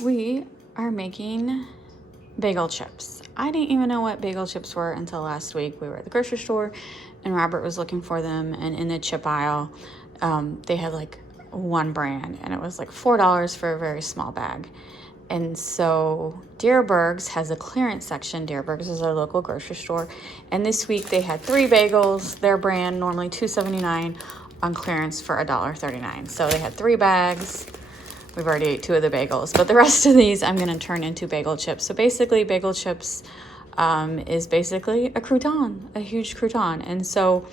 We are making bagel chips. I didn't even know what bagel chips were until last week. We were at the grocery store and Robert was looking for them, and in the chip aisle, they had like one brand and it was like $4 for a very small bag. And so Deerberg's has a clearance section. Deerberg's is our local grocery store. And this week they had 3 bagels, their brand, normally $2.79, on clearance for $1.39. So they had 3 bags. We've already ate 2 of the bagels, but the rest of these I'm going to turn into bagel chips. So basically bagel chips is basically a crouton, a huge crouton. And so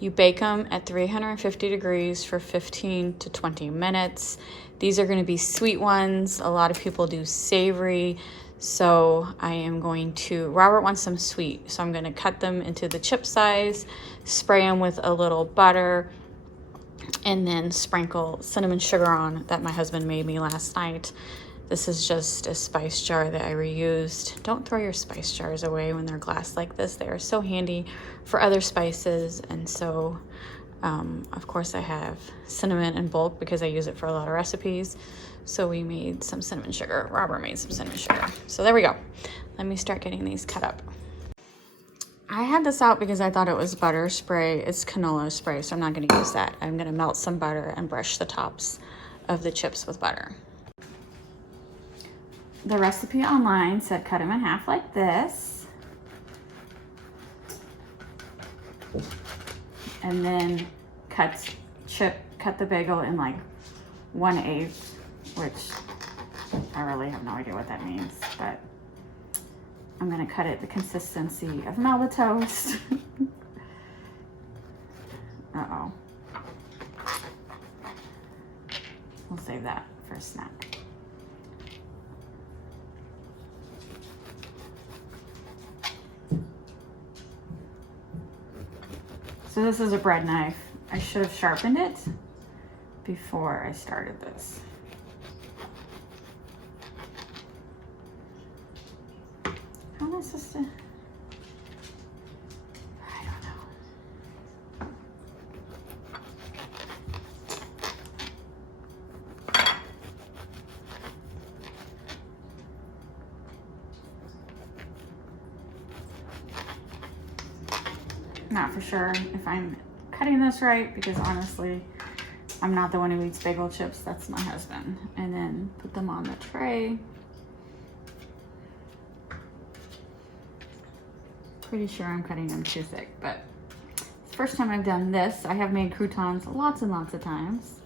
you bake them at 350 degrees for 15 to 20 minutes. These are going to be sweet ones. A lot of people do savory. So I am going to, Robert wants them sweet. So I'm going to cut them into the chip size, spray them with a little butter, and then sprinkle cinnamon sugar on that my husband made me last night. This is just a spice jar that I reused. Don't throw your spice jars away when they're glass like this. They are so handy for other spices. And so, of course, I have cinnamon in bulk because I use it for a lot of recipes. So we made some cinnamon sugar. Robert made some cinnamon sugar. So there we go. Let me start getting these cut up. I had this out because I thought it was butter spray. It's canola spray, so I'm not going to use that. I'm going to melt some butter and brush the tops of the chips with butter. The recipe online said cut them in half like this. And then cut the bagel in like 1/8, which I really have no idea what that means, but I'm gonna cut it the consistency of Melba toast. Uh-oh. We'll save that for a snack. So this is a bread knife. I should have sharpened it before I started this. How am I supposed to? I don't know. Not for sure if I'm cutting this right, because honestly, I'm not the one who eats bagel chips. That's my husband. And then put them on the tray. Pretty sure I'm cutting them too thick, but it's the first time I've done this. I have made croutons lots and lots of times.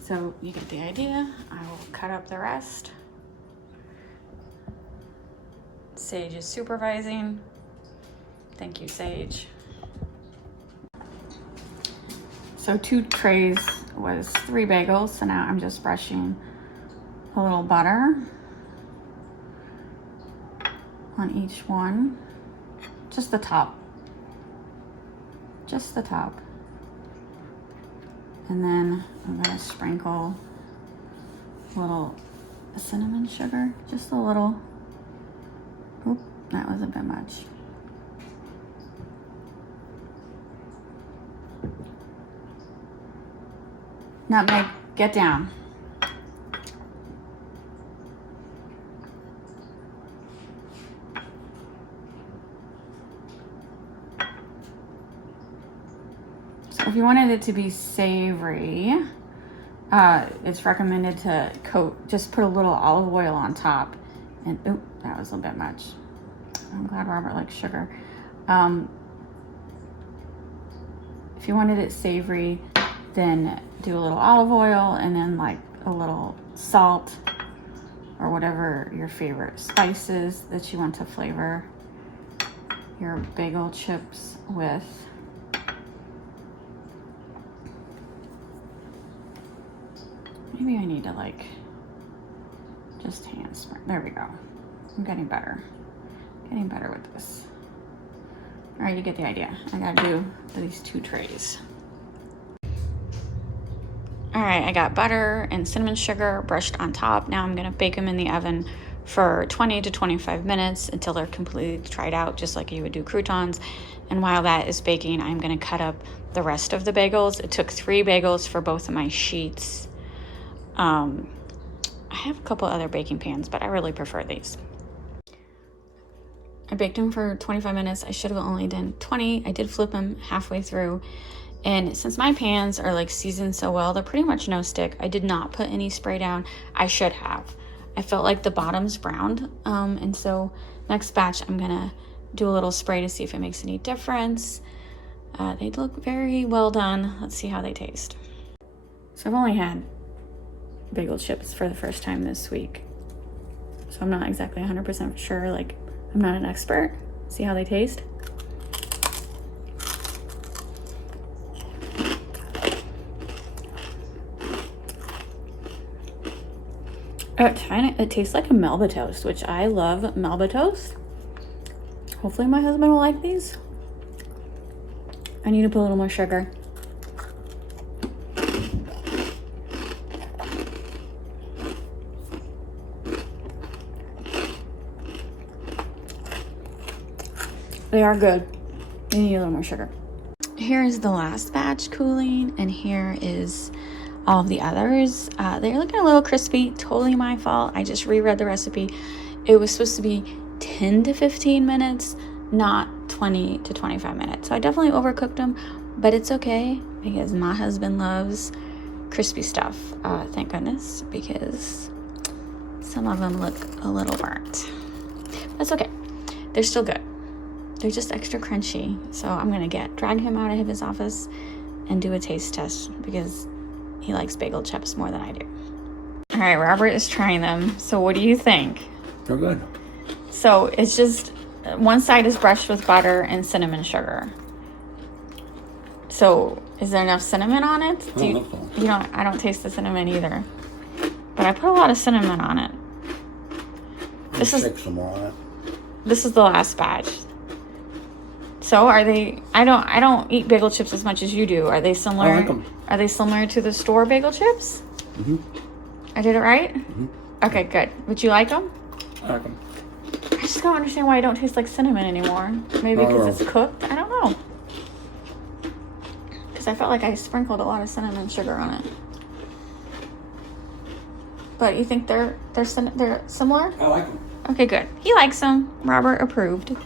So you get the idea. I will cut up the rest. Sage is supervising. Thank you, Sage. So 2 trays was 3 bagels. So now I'm just brushing a little butter on each one. Just the top. Just the top. And then I'm gonna sprinkle a little cinnamon sugar. Just a little. Oop, that was a bit much. Nutmeg, get down. So if you wanted it to be savory, it's recommended to just put a little olive oil on top. And oop, that was a bit much. I'm glad Robert likes sugar. If you wanted it savory, then do a little olive oil and then like a little salt or whatever your favorite spices that you want to flavor your bagel chips with. Maybe I need to like just hand spray. There we go. I'm getting better. Getting better with this. All right, you get the idea. I gotta do these 2 trays. All right, I got butter and cinnamon sugar brushed on top. Now I'm gonna bake them in the oven for 20 to 25 minutes until they're completely dried out, just like you would do croutons. And while that is baking, I'm gonna cut up the rest of the bagels. It took 3 bagels for both of my sheets. I have a couple other baking pans, but I really prefer these. I baked them for 25 minutes. I should have only done 20. I did flip them halfway through. And since my pans are like seasoned so well, they're pretty much no stick. I did not put any spray down. I should have. I felt like the bottom's browned. And so next batch, I'm gonna do a little spray to see if it makes any difference. They look very well done. Let's see how they taste. So I've only had bagel chips for the first time this week. So I'm not exactly 100% sure. Like, I'm not an expert. See how they taste. It tastes like a Melba toast, which I love Melba toast. Hopefully my husband will like these. I need to put a little more sugar. They are good. You need a little more sugar. Here is the last batch cooling, and here is all of the others. They're looking a little crispy. Totally my fault. I just reread the recipe. It was supposed to be 10 to 15 minutes, not 20 to 25 minutes. So I definitely overcooked them, but it's okay because my husband loves crispy stuff. Thank goodness, because some of them look a little burnt. That's okay. They're still good. They're just extra crunchy. So I'm gonna drag him out of his office and do a taste test because he likes bagel chips more than I do. All right, Robert is trying them. So what do you think? They're good. So it's just one side is brushed with butter and cinnamon sugar. So is there enough cinnamon on it? I don't taste the cinnamon either. But I put a lot of cinnamon on it. This is the last batch. So are they? I don't eat bagel chips as much as you do. Are they similar? I like them. Are they similar to the store bagel chips? Mhm. I did it right? Mhm. Okay, good. Would you like them? I like them. I just don't understand why I don't taste like cinnamon anymore. Maybe because it's cooked. I don't know. Because I felt like I sprinkled a lot of cinnamon sugar on it. But you think they're similar? I like them. Okay, good. He likes them. Robert approved.